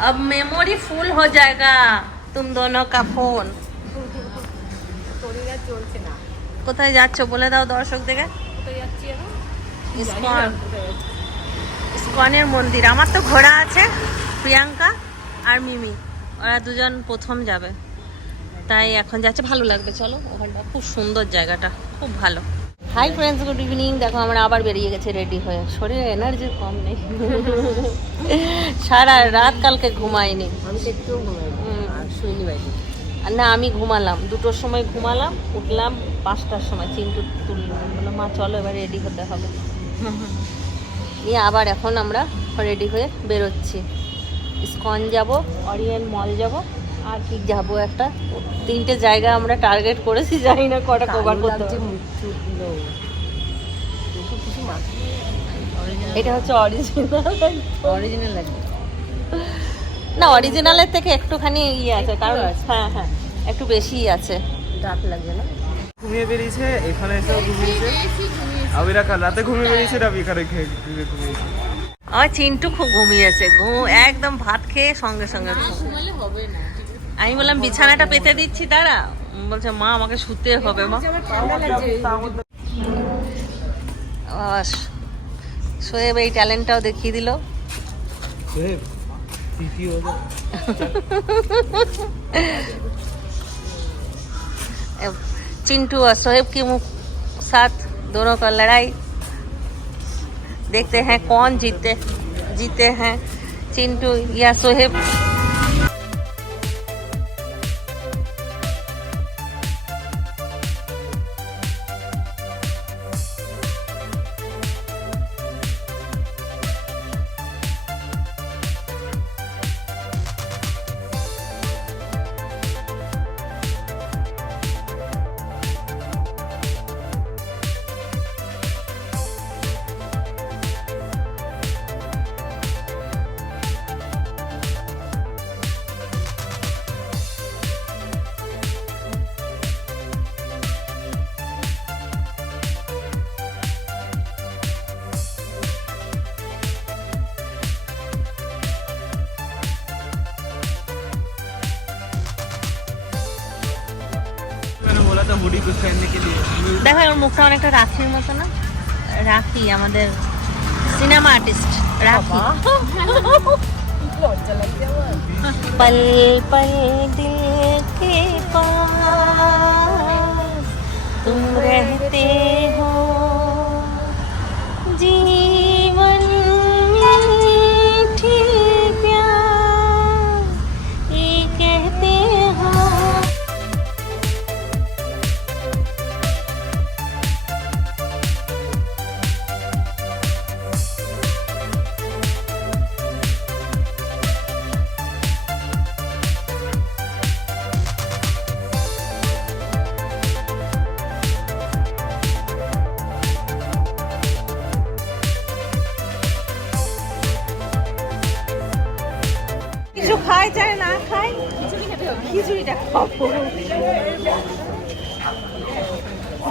अब memory full हो जाएगा तुम दोनों का फोन শরীর আর চলছে না কোথায় যাচ্ছ বলে দাও দর্শক দেখে কোথায় যাচ্ছি এখন ইসকন ইসকনের মন্দির আমার তো ঘোড়া আছে প্রিয়াঙ্কা আর মিমি ওরা দুজন প্রথম যাবে তাই এখন যাচ্ছে ভালো লাগবে চলো ওখানটা খুব সুন্দর জায়গাটা খুব ভালো হাই ফ্রেন্ডস গুড ইভিনিং দেখো আমরা আবার বেরিয়ে গেছি রেডি হয়ে। শরীরে এনার্জি কম নেই। সারা রাত কালকে ঘুমাইনি। না আমি ঘুমালাম। দুটোর সময় ঘুমালাম উঠলাম পাঁচটার সময় চিন্টু তুললাম বললাম মা চলো এবার রেডি হতে হবে। নিয়ে আবার এখন আমরা রেডি হয়ে বেরোচ্ছি। স্কন যাব অরিয়েন্ট মল যাব। আর কি যাব একটা? তিনটে জায়গা আমরা টার্গেট করেছি জানি না কটা কভার করতে হবে। এটা হচ্ছে অরিজিনাল অরিজিনাল লাগবে না অরিজিনালের থেকে একটুখানি ইয়ে আছে কারণ আছে। হ্যাঁ হ্যাঁ একটু বেশিই আছে। দাঁত লাগবে না? ঘুমিয়ে বেরিয়েছে এখানে এসেও ঘুমিয়েছে। আবিরা কাল রাতে ঘুমিয়ে বেরিয়েছে রবি এখানে ঘুমিয়েছে। আমার চিন্টু খুব ঘুমিয়েছে ঘুম একদম ভাত খেয়ে সঙ্গে সঙ্গে ঘুম। আমি বললাম বিছানাটা পেতে দিচ্ছি দাঁড়া উম, বলছে মা আমাকে শুতে হবে মা আমার ঠান্ডা লাগছে বাস শোয়েব এই ট্যালেন্টটাও দেখিয়ে দিল তৃতীয় चिंटू और सोहेब की मुख साथ दोनों का लड़ाई देखते हैं कौन जीते जीते हैं चिंटू या सोहेब मैंने बोला था हुडी कुछ पहनने के लिए দেখো ওর মুখটা অনেকটা রাখির মতো না রাখি আমাদের সিনেমা আর্টিস্ট রাখি লজ্জা লাগছে আমার पल पल दिल के पास तुम रहते हो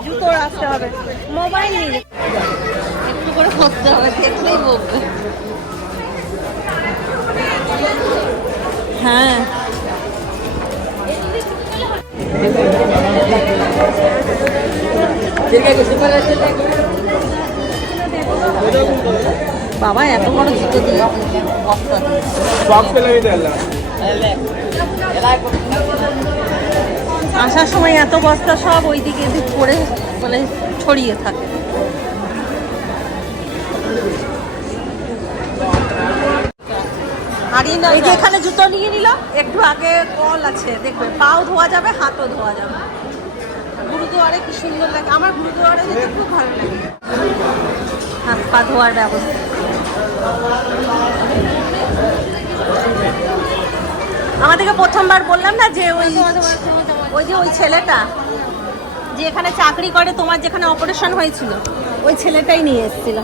জুতো হবে। মোবাইল নিয়ে একটু করে করতে হবে দেখলেই বলবে হ্যাঁ। বাবা এত বড় জুতো দিয়ে বক্তা দিয়ে আসার সময় এত বস্তা সব ওইদিকে এদিক করে মানে ছড়িয়ে থাকে। এই যে এখানে জুতো নিয়ে নিল একটু আগে কল আছে দেখবে পাও ধোয়া যাবে হাতও ধোয়া যাবে। গুরুদুয়ারে কি সুন্দর লাগে আমার গুরুদুয়ারে যেতে খুব ভালো লাগে। হাত পা ধোয়ার ব্যবস্থা। আমাদেরকে প্রথমবার বললাম না যে ওই ওই যে ওই ছেলেটা, যে এখানে চাকরি করে, তোমার যেখানে অপারেশন হয়েছিল, ওই ছেলেটাই নিয়ে এসেছিল।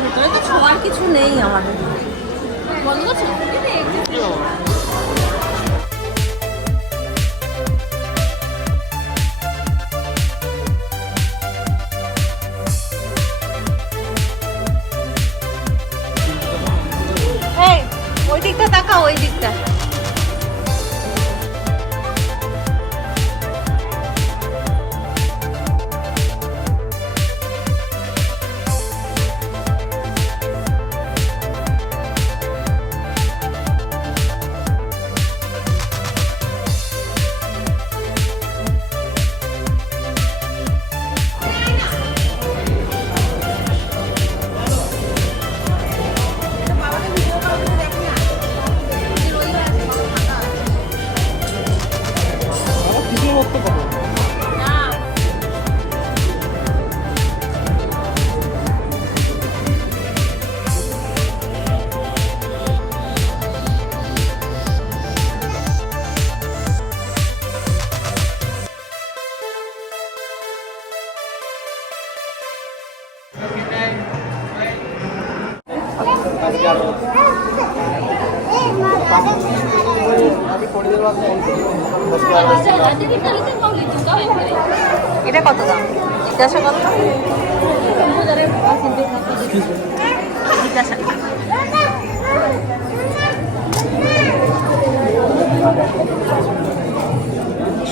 ভেতরে কিছু নেই আমাদের। তাকাও ওই দিকটা।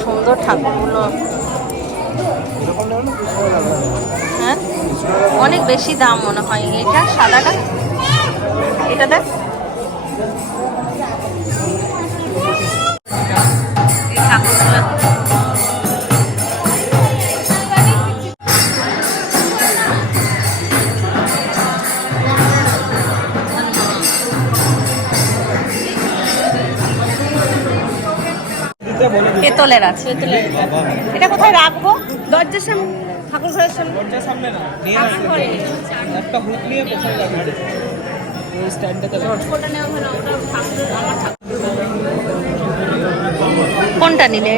সুন্দর ঠাকুরগুলো। হ্যাঁ? অনেক বেশি দাম মনে হয়। এটা সাদাটা? এটা দেখ। পেতলের আছে। এটা কোথায় রাখব? দরজার সামনে ঠাকুর ঘরের সামনে দরজার সামনে না নিয়ে আসবে একটা হুক নিয়ে কোথায় ওই স্ট্যান্ডটাতে কোনটা নিলে?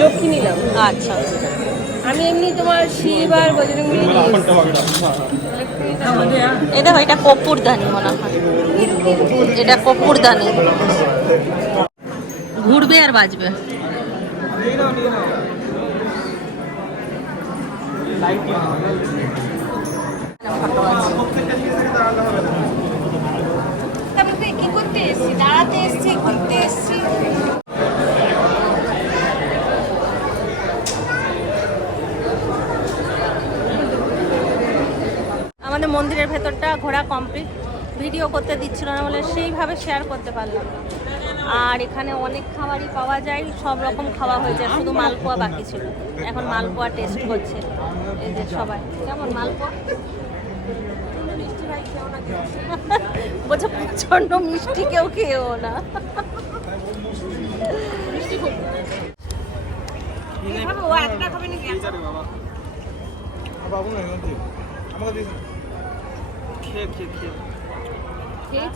লক্ষ্মী নিলাম। আচ্ছা আচ্ছা। আমি এমনি তোমার শিব আর এই দেখো এটা কপুরদানি মনে হয়। এটা কপুরদানি ঘুরবে আর বাজবে। করতে দাঁড়াতে ঘুরতে আমাদের মন্দিরের ভেতরটা ঘোরা কমপ্লিট ভিডিও করতে দিচ্ছিল না বলে সেইভাবে শেয়ার করতে পারলাম আর এখানে অনেক খাবারই পাওয়া যায় সব রকম খাওয়া হয়ে যায় শুধু মালপোয়া বাকি ছিল। এখন মালপোয়া টেস্ট করছে এই যে সবাই। কেমন মালপোয়া? বলছে প্রচণ্ড মিষ্টি কেউ খেয়েও না।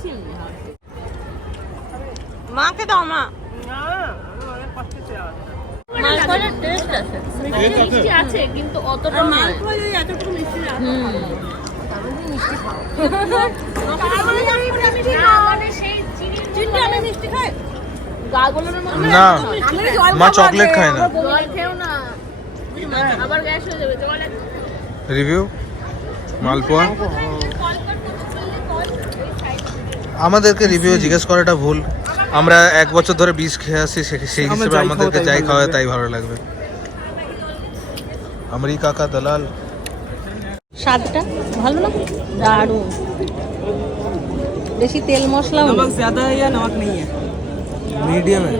ও মাকে দাও মা। না আমি অনেক কষ্ট ছিলাম মালপোয়ার টেস্ট আছে? মিষ্টি আছে কিন্তু অতটা মালপোয়া যদি এতটুকু মিষ্টি না। হুম। চিন্তা আমি মিষ্টি খাই? না মা চকলেট খায় না। হয়ে। রিভিউ মালপোয়া? আমাদেরকে রিভিউ জিজ্ঞেস করাটা ভুল। আমরা এক বছর ধরে বীজ খেয়ে আসছি সে- সেই আমরা হিসেবে যাই খাবো আমাদেরকে তাই যাই ভালো খাওয়া লাগবে। তাই ভালো লাগবে আমরি কাকা দালাল স্বাদটা ভালো না দারুণ বেশি তেল মশলাও নেই। नमक ज्यादा है या नमक नहीं है मीडियम है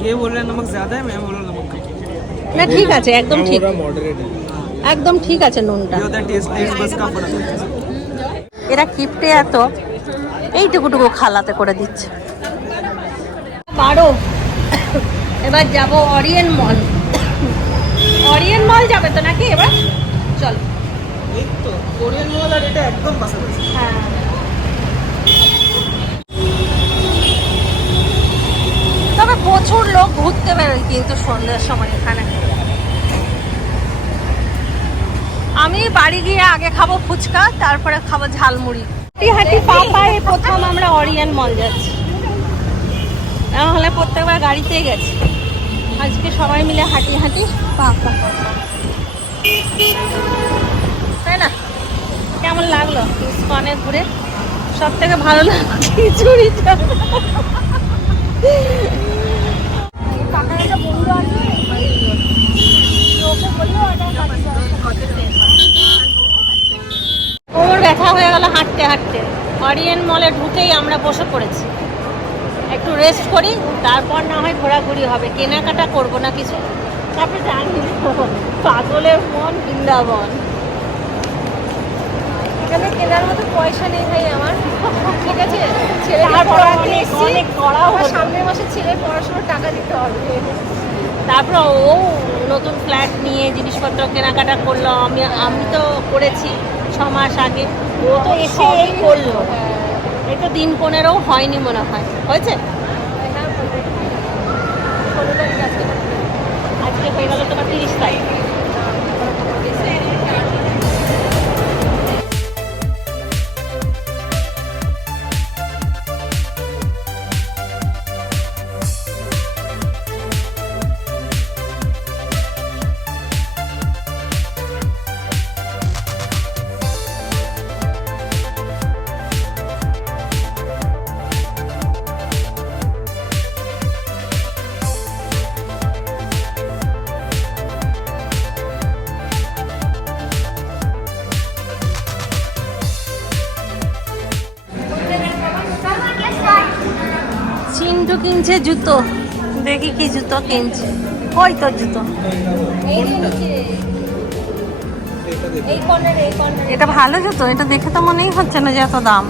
ये बोल रहे हैं नमक ज्यादा है मैं बोल रहा हूँ नमक कम না ঠিক আছে একদম ঠিক मॉडरेट है একদম ঠিক আছে নুনটা ये होता है टेस्ट टेस्ट बस का फर्क है এরা কিপটে এত এইটুকুটুকু খালাতে করে দিচ্ছে। বারো। এবার যাব অরিয়েন মল। অরিয়েন মল যাবে তো নাকি এবার? চল। হ্যাঁ। তবে প্রচুর লোক ঘুরতে বেরোয় কিন্তু সন্ধ্যার সময় এখানে। আমি বাড়ি গিয়ে আগে খাব ফুচকা তারপরে খাব ঝালমুড়ি। হাঁটি পা পায়ে প্রথম আমরা অরিয়ান মল যাচ্ছি। নাহলে প্রত্যেকবার গাড়িতেই গেছি। আজকে সবাই মিলে হাঁটি হাঁটি পা তাই না? কেমন লাগল? ইস্কনে ঘুরে? সব থেকে ভালো লাগল খিচুড়িটা। কোমর ব্যথা হয়ে গেল হাঁটতে। হাঁটতে অরিয়েন মলে ঢুকেই আমরা বসে পড়েছি। একটু রেস্ট করি তারপর না হয় ঘোরাঘুরি হবে। কেনাকাটা করব না কিছু। তারপরে জানি পাগলের মন বৃন্দাবন। এখানে কেনার মতো পয়সা নেই ভাই আমার। ঠিক আছে? তারপর পড়াতে এসেছি। সামনের মাসে ছেলের পড়াশোনার টাকা দিতে হবে। তারপর ও নতুন ফ্ল্যাট নিয়ে জিনিসপত্র কেনাকাটা করল। আমি আমি তো করেছি ছ মাস আগে। ও তো এসে এই করল। এটা এই দিন পনেরো হয়নি মনে হয়। হয়েছে? হ্যাঁ। আজকে হয়ে গেল তোমার তিরিশ তারিখ। জুতো দেখি কি জুতো কিনছি কই তোর জুতো এটা ভালো জুতো এটা দেখে তো মনেই হচ্ছে না যে এত দাম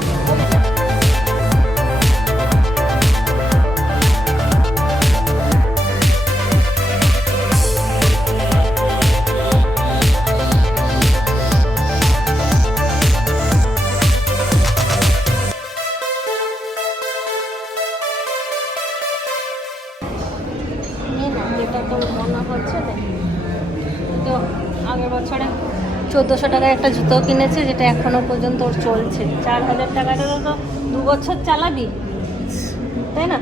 চোদ্দোশো টাকার একটা জুতো কিনেছে, যেটা এখনও পর্যন্ত ওর চলছে। চার হাজার টাকাটা তো দু বছর চালাবি। তাই না?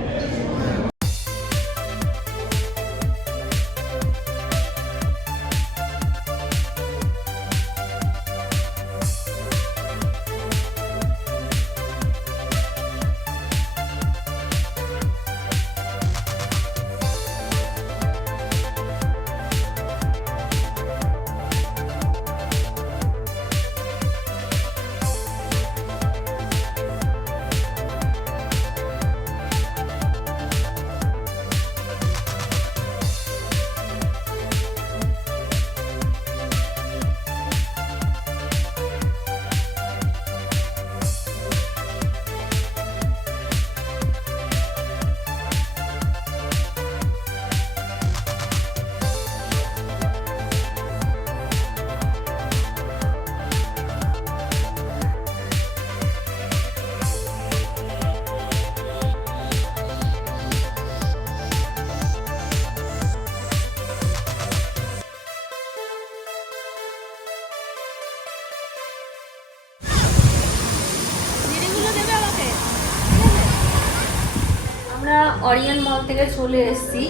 অরিয়ন মল থেকে চলে এসেছি।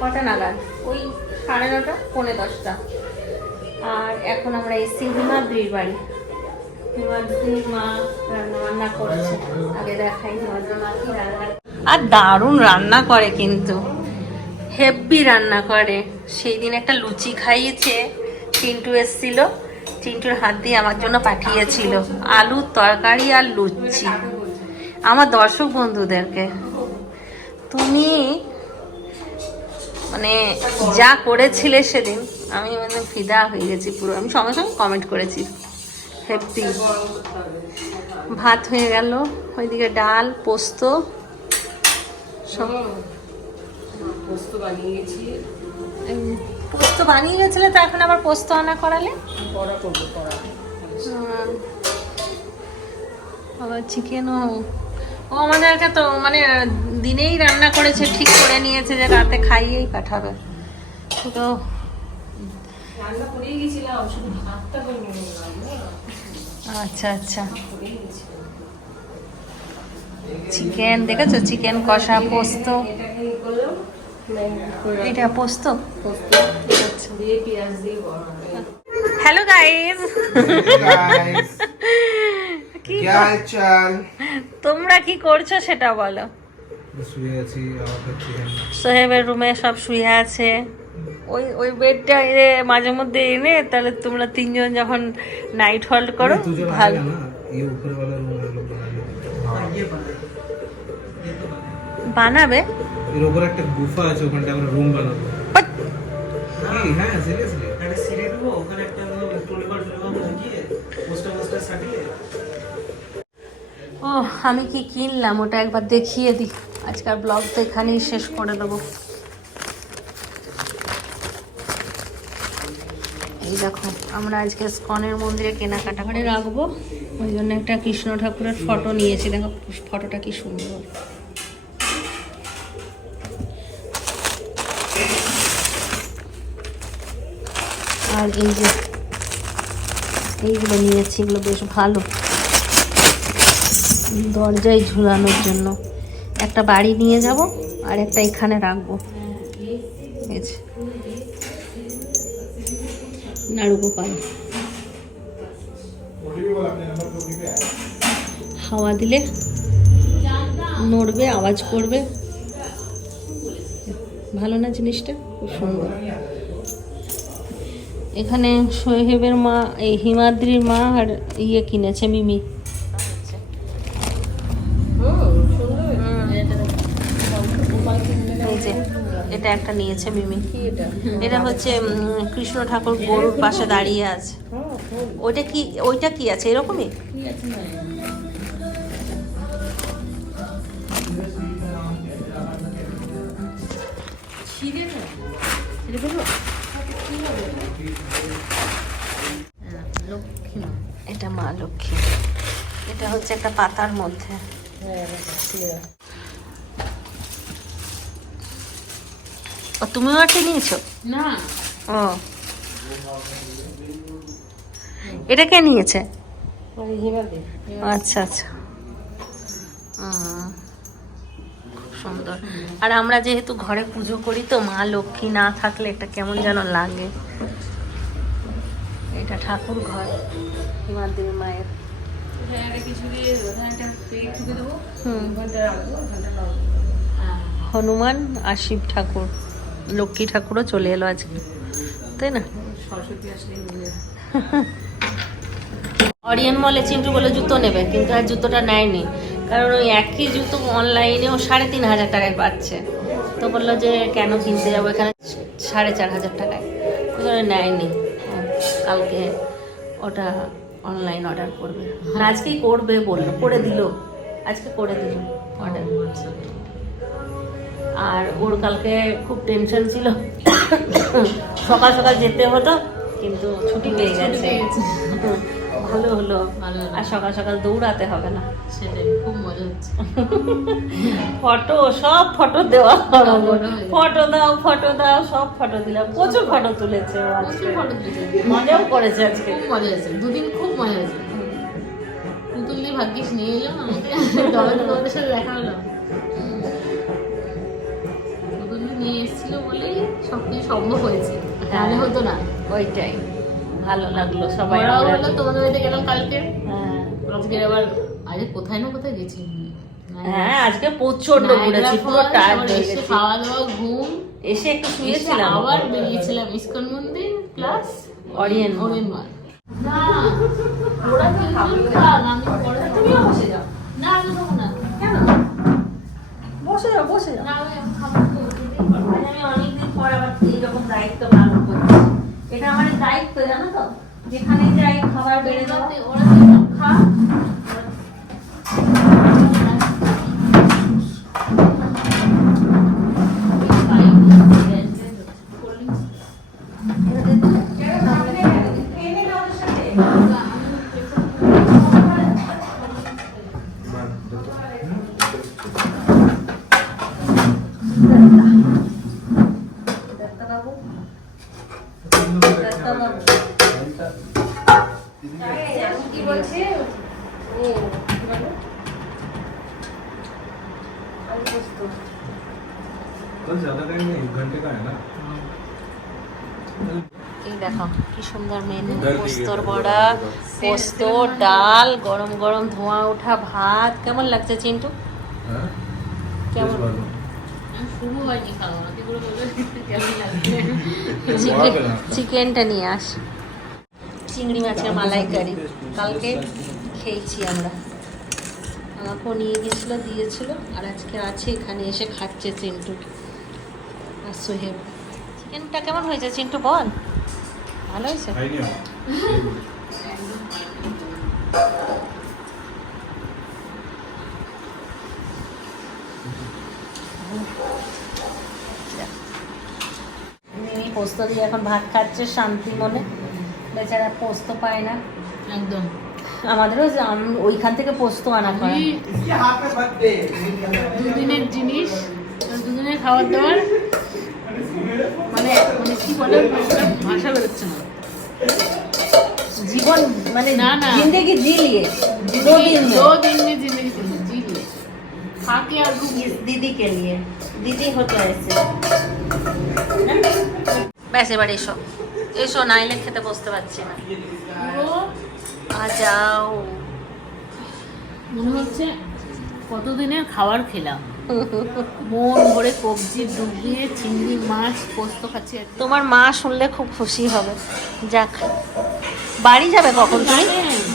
কটা নাগাদ? ওই সাড়ে নটা পৌনে দশটা। আর এখন আমরা এসেছি হিমাদ্রির বাড়ি। মা করছে। আগে দেখাই রান্না আর দারুণ রান্না করে কিন্তু। হেভি রান্না করে। সেই দিন একটা লুচি খাইয়েছে চিন্টু এসেছিল। চিন্টুর হাত দিয়ে আমার জন্য পাঠিয়েছিল। আলুর তরকারি আর লুচি। আমার দর্শক বন্ধুদেরকে। তুমি মানে যা করেছিলে সেদিন আমি মানে ফিদা হয়ে গেছি পুরো। আমি সঙ্গে সঙ্গে কমেন্ট করেছি। হেপি ভাত হয়ে গেল ওইদিকে ডাল পোস্ত সব। পোস্ত বানিয়ে গেছি। পোস্ত বানিয়ে গেছিলে তো এখন আবার পোস্ত আনা করালে? আবার চিকেনও ও আমাদেরকে তো মানে দিনেই রান্না করেছে ঠিক করে নিয়েছে যে রাতে খাইয়েই পাঠাবে। তো রান্না করেই গেছিলাম শুধু ভাতটা করে নিয়ে গেলাম না। আচ্ছা আচ্ছা। চিকেন দেখেছ? চিকেন কষা পোস্ত। এটা পোস্ত? পোস্ত। দিয়ে পেঁয়াজ দিয়ে গরম হ্যালো গাইজ কি তোমরা কি করছ সেটা বলো। সোহেবের রুমে সব শুয়ে আছে। ওই ওই বেডটা এনে মাঝে মধ্যে এনে তাহলে তোমরা তিনজন যখন নাইট হল্ট করো ভালো বানাবে? এর উপর একটা গুফা আছে আমরা রুম বানাবো। হ্যাঁ সিরিয়াসলি একটা ওখানে একটা আমি কি কিনলাম? ওটা একবার দেখিয়ে দিই। আজকাল ব্লগ তো এখানেই শেষ করে দেবো। এই দেখো, আমরা আজকে স্কনের মন্দিরে কেনাকাটা করে রাখব। ওই জন্য একটা কৃষ্ণ ঠাকুরের ফটো নিয়েছি। দেখো ফটোটা কি সুন্দর। আর এই যে এইগুলো নিয়েছি এগুলো বেশ ভালো। দরজায় ঝুলানোর জন্য। একটা বাড়ি নিয়ে যাব আর একটা এখানে রাখব। নাড়ুগোপাল হাওয়া দিলে নড়বে, আওয়াজ করবে। ভালো না জিনিসটা? খুব সুন্দর। এখানে সোহেবের মা, এই হিমাদ্রির মা আর ইয়ে কিনেছে, মিমি। এটা একটা নিয়েছে মিমি। এটা? হচ্ছে কৃষ্ণ ঠাকুর গরুর পাশে দাঁড়িয়ে আছে। ওইটা কি ওইটা কি আছে? এরকমই? এটা মা লক্ষ্মী। এটা হচ্ছে একটা পাতার মধ্যে। ও তুমিও একটা নিয়েছো? না। ও। এটা কে নিয়েছে? আচ্ছা আচ্ছা। খুব সুন্দর। আর আমরা যেহেতু ঘরে পুজো করি তো মা লক্ষ্মী না থাকলে এটা কেমন যেন লাগে। এটা ঠাকুর ঘর মায়ের। হ্যাঁ ঢুকে দেবো। ওখানটা রাখব হনুমান আর শিব ঠাকুর। লক্ষ্মী ঠাকুরও চলে এলো আজকে। তাই না? অরিয়ন মলে চিন্টু বলে জুতো নেবে, কিন্তু আর জুতোটা নেয়নি। কারণ ওই একই জুতো অনলাইনে ও সাড়ে তিন হাজার টাকায় পাচ্ছে। তো বলল যে, কেন কিনতে যাব এখানে? সাড়ে চার হাজার টাকায়। ওই নেয়নি। কালকে ওটা অনলাইন অর্ডার করবে। আজকেই করবে বলল, করে দিল। আজকে করে দিল অর্ডার আর ওর কালকে খুব টেনশন ছিল। সকাল সকাল যেতে হতো কিন্তু ছুটি পেয়ে গেছে। ভালো হলো। আর সকাল সকাল দৌড়াতে হবে না। সেটাই খুব মজা হচ্ছে। ফটো সব ফটো দেওয়া। ফটো দাও ফটো দাও সব ফটো দিলাম। প্রচুর ফটো তুলেছে মজাও করেছে আজকে। খুব মজা হয়েছে। দুদিন খুব মজা হয়েছে। দিয়ে ভাগ্যিস নিয়ে এলাম আমাকে। তোমাদের সাথে দেখা হলো। নিয়ে এসেছিল বলেই সব কিছু সম্ভব হয়েছে। তাহলে হতো না। ওইটাই। ভালো লাগল সবাই হলো তোমাদের বাড়িতে গেলাম কালকে। হ্যাঁ। আজকে আবার আজকে কোথায় না কোথায় গেছি হ্যাঁ আজকে প্রচণ্ড ঘুরেছি পুরো টায়ার্ড হয়ে গেছি। খাওয়া দাওয়া ঘুম। এসে একটু শুয়েছিলাম আবার বেরিয়েছিলাম ইস্কন মন্দির প্লাস অরিয়েন ওরিয়েন মাল না। ওরা তিনজন থাক, আমি পরে তুমিও বসে যাও। না আমি খাব না। কেন? বসে যাও বসে যাও। না আমি খাব। আজ আমি অনেকদিন পর আবার এইরকম দায়িত্ব পালন করছি। এটা আমার দায়িত্ব, জানো তো? যেখানে যাই খাবার বেড়ে যাবে ওরা- তো খা এই দেখো কি সুন্দর মেনু পোস্তর বড়া পোস্ত ডাল গরম গরম ধোঁয়া ওঠা ভাত। কেমন লাগছে চিন্টু? কেমন? চিকেনটা নিয়ে আস। চিংড়ি মাছের মালাইকারি। কালকে? খেয়েছি আমরা। আমাকেও নিয়ে গেছিল দিয়েছিল আর আজকে আছে এখানে এসে খাচ্ছে চিন্টু। আর সোহেব চিকেনটা কেমন হয়েছে চিন্টু বল? ভালো হয়েছে? পোস্ত দিয়ে এখন ভাত খাচ্ছে শান্তি মনে বেচারা পোস্ত পায় না। একদম। আমাদেরও ওইখান থেকে পোস্ত আনা করা। দুদিনের জিনিস দুদিনের খাবার দাবার। মানে মানে কি বলে? ভাষা বেরোচ্ছে না। জীবন মানে না না। জিন্দেগি জিলিয়ে দো দিন দো। আর ঘুমিয়ে দিদি কে লিয়ে দিদি হতো এসে ব্যাস এবার এসো। এসো না খেতে বসতে পারছি না। যাও মনে হচ্ছে কতদিনের খাবার খেলাম। মন ভরে কবজি ডুবিয়ে চিংড়ি মাছ পোস্ত খাচ্ছি তোমার মা শুনলে খুব খুশি হবে। যাক বাড়ি যাবে কখন তুমি?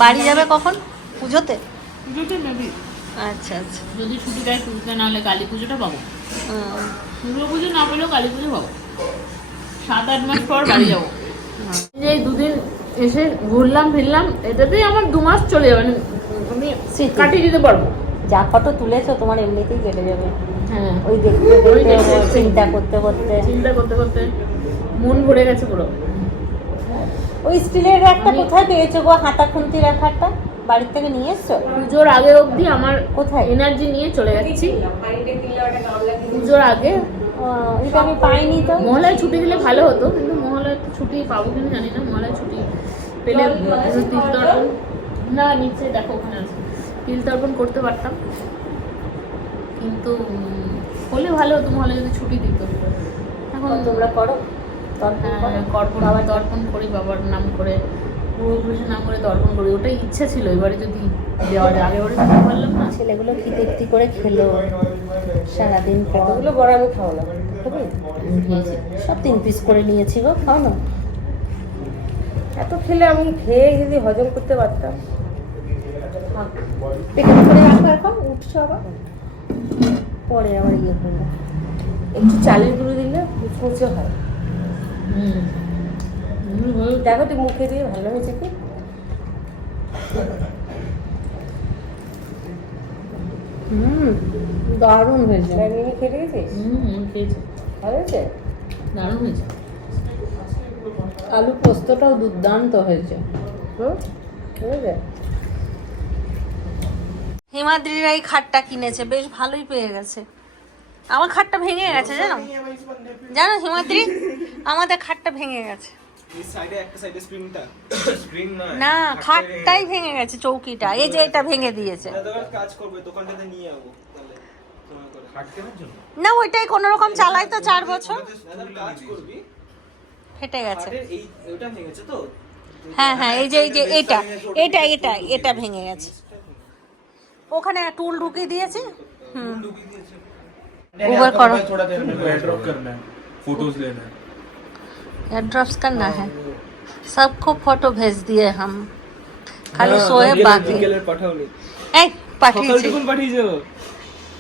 বাড়ি যাবে কখন? পুজোতে? পুজোতে মেবি আচ্ছা আচ্ছা। যদি ছুটি দেয় পুজোতে না হলে কালী পুজোটা পাবো। দুর্গা পুজো না পেলেও কালী পুজো পাবো। সাত আট মাস পর বাড়ি যাব। যে এই দুদিন এসে ঘুরলাম ফিরলাম এটাতেই আমার দু মাস চলে যাবে। মানে আমি। কাটিয়ে দিতে পারব। যা ফটো তুলেছো তোমার এমনিতেই কেটে যাবে। হ্যাঁ। ওই দেখতে দেখতে। চিন্তা করতে করতে। চিন্তা করতে করতে মন ভরে গেছে পুরো। ওই স্টিলের একটা কোথায় পেয়েছ গো? হাতা খুন্তি রাখাটা বাড়ির থেকে নিয়ে এসছো? পুজোর আগে অবধি আমার কোথায়? এনার্জি নিয়ে চলে যাচ্ছি। পুজোর আগে এটা আমি পাইনি তো। মহলায় ছুটি দিলে ভালো হতো কিন্তু মহলায় ছুটি পাবো কিনা জানি না। মহলায় ছুটি পেলে না নিচে দেখো ওখানে আছে। তিল তর্পণ করতে পারতাম। কিন্তু হলে ভালো হতো মহলায় যদি ছুটি দিত। এখন তোমরা করো। তর্পণ করো? হ্যাঁ, তর্পণ করি বাবার নাম করে। পূর্বপুরুষের নাম করে তর্পণ করি। ওটাই ইচ্ছা ছিল এবারে যদি দেওয়া যায়। আগেবারে দিতে পারলাম না। ছেলেগুলো কি তৃপ্তি করে খেলো? সারাদিন কতগুলো বড় আমি খাও না। সব তিন পিস করে নিয়েছি গো খাও না। এত খেলে আমি খেয়ে যদি হজম করতে পারতাম। পেটে করে রাখো এখন উঠছো আবার? পরে আবার ইয়ে করব। একটু চালের গুঁড়ো দিলে মুচমুচে হয়। হুম। হয়ে- দেখো তুই মুখে দিয়ে ভালো হয়েছে কি? হুম দারুণ হয়েছে। ম্যাগনি খেয়ে গেছিস হুম হুম, খেয়েছি। ভালো হয়েছে? দারুণ হয়েছে। আলু পোস্তটাও দুর্দান্ত হয়েছে। হুম হয়েছে? হিমাদ্রিরা এই খাটটা কিনেছে বেশ ভালোই পেয়ে গেছে। আমার খাটটা ভেঙে গেছে জানো? জানো হিমাদ্রি? আমাদের খাটটা ভেঙে গেছে। এই সাইডে একটা সাইডে স্প্রিংটা স্প্রিং না না খাটটাই ভেঙে গেছে চৌকিটা এই যে এটা ভেঙে দিয়েছে দোকান কাজ করবে দোকানটাতে নিয়ে যাবো তাহলে তোমার করে হাট কেনার জন্য না ওইটাই কোনো রকম চালাই তো চার বছর কাজ করবি ফেটে গেছে হাটের এই ওটা ভেঙেছে তো হ্যাঁ হ্যাঁ এই যে এই যে এটা এটা এটা এটা ভেঙে গেছে ওখানে টুল ঢুকিয়ে দিয়েছে হুম ऊबर करो थोड़ा देर में ड्रॉप करना है फोटोज लेना है एयर ड्रॉप्स करना है सबको फोटो भेज दिए हम খালি সোয়ে বাকি বিকেলের পাঠাওনি এই পাঠিয়েছি সকালটুকুন পাঠিয়েছো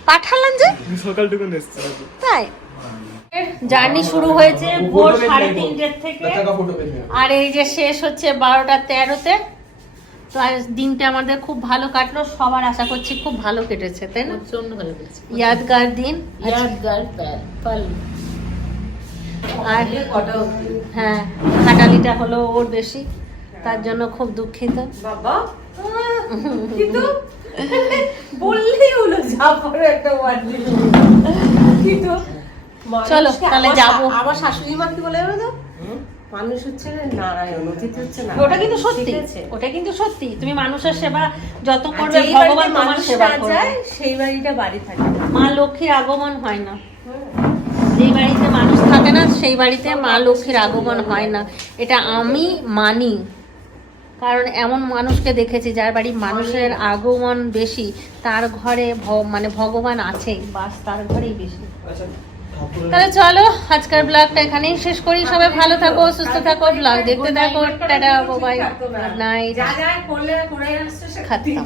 পাঠালাম যে সকালটুকুন এসছে তাই জার্নি শুরু হয়েছে ভোর সাড়ে তিনটের থেকে আর এই যে শেষ হচ্ছে বারোটা তেরোতে তো আজ দিনটা আমাদের খুব ভালো কাটলো সবার আশা করছি খুব ভালো কেটেছে তাই না প্রচন্ড ভালো পেয়েছি ইয়াদগার দিন ইয়াদগার প্যাল পাল আর হ্যাঁ খাটালিটা হলো ওর বেশি তার জন্য খুব দুঃখিত। বাবা কিন্তু বললেই হলো যা পরে একটা ওয়ার্ড কিন্তু চলো, তাহলে যাব। আমার শাশুড়ি মা কি বলে তো? মানুষ হচ্ছে নারায়ণ অতীত হচ্ছে না ওটা কিন্তু সত্যি ওটা কিন্তু সত্যি। তুমি মানুষের সেবা যত করবে ভগবান তোমার সেবা করবে। সেই বাড়িটা বাড়ি থাকে। মা লক্ষ্মীর আগমন হয় না। যেই না সেই বাড়িতে মা লক্ষ্মীর আগমন হয় না। এটা আমি মানি। কারণ এমন মানুষকে দেখেছি যার বাড়ি মানুষের আগমন বেশি তার ঘরে মানে ভগবান আছে বাস তার ঘরেই বেশি। তাহলে চলো আজকের ব্লগটা এখানেই শেষ করি। সবাই ভালো থাকো সুস্থ থাকো ব্লগ দেখতে থাকো। টাটা বাবাই গুড নাইট খাতাম